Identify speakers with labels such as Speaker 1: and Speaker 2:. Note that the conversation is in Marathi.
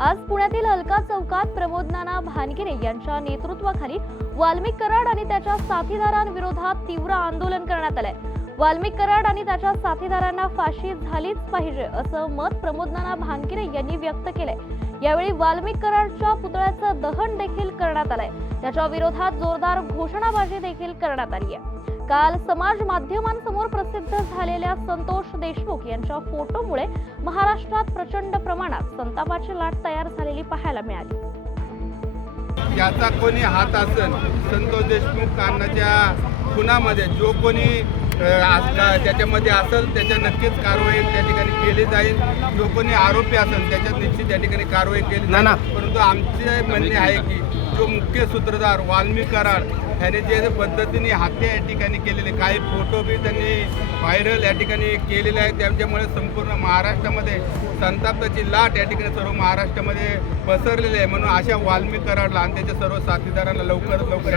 Speaker 1: आज पुण्यातील अलका चौकात प्रमोद नाना भानगिरे यांच्या नेतृत्वाखाली वाल्मिक कराड आणि त्याच्या साथीदारांविरोधात तीव्र आंदोलन करण्यात आलंय. वाल्मिक कराड आणि त्याच्या साथीदारांना फाशी झालीच पाहिजे असं मत प्रमोद नाना भानगिरे यांनी व्यक्त केलंय. यावेळी वाल्मिक कराडच्या पुतळ्याचं दहन देखील करण्यात आलंय. त्याच्या विरोधात जोरदार घोषणाबाजी देखील करण्यात आली आहे. काल समाज माध्यमांसमोर प्रसिद्ध झालेल्या संतोष देशमुख यांच्या फोटोमुळे महाराष्ट्रात प्रचंड प्रमाणात संतापाची लाट तयार झालेली पाहायला मिळाली.
Speaker 2: याचा कोणी हात असेल संतोष देशमुख कानाच्या खुनामध्ये जो कोणी त्याच्यामध्ये असेल त्याच्या नक्कीच कारवाई त्या ठिकाणी केली जाईल. जो कोणी आरोपी असेल त्याच्यात निश्चित त्या ठिकाणी कारवाई केली जाईल. परंतु आमचे म्हणणे आहे की जो मुख्य सूत्रधार वाल्मिक कराड ह्याने जे पद्धतीने हत्या या ठिकाणी केलेले काही फोटो बी त्यांनी व्हायरल या ठिकाणी केलेले आहेत. त्यांच्यामुळे संपूर्ण महाराष्ट्रामध्ये संतापाची लाट या ठिकाणी सर्व महाराष्ट्रामध्ये पसरलेली आहे. म्हणून अशा वाल्मिक कराडला आणि त्याच्या सर्व साथीदारांना लवकरात लवकर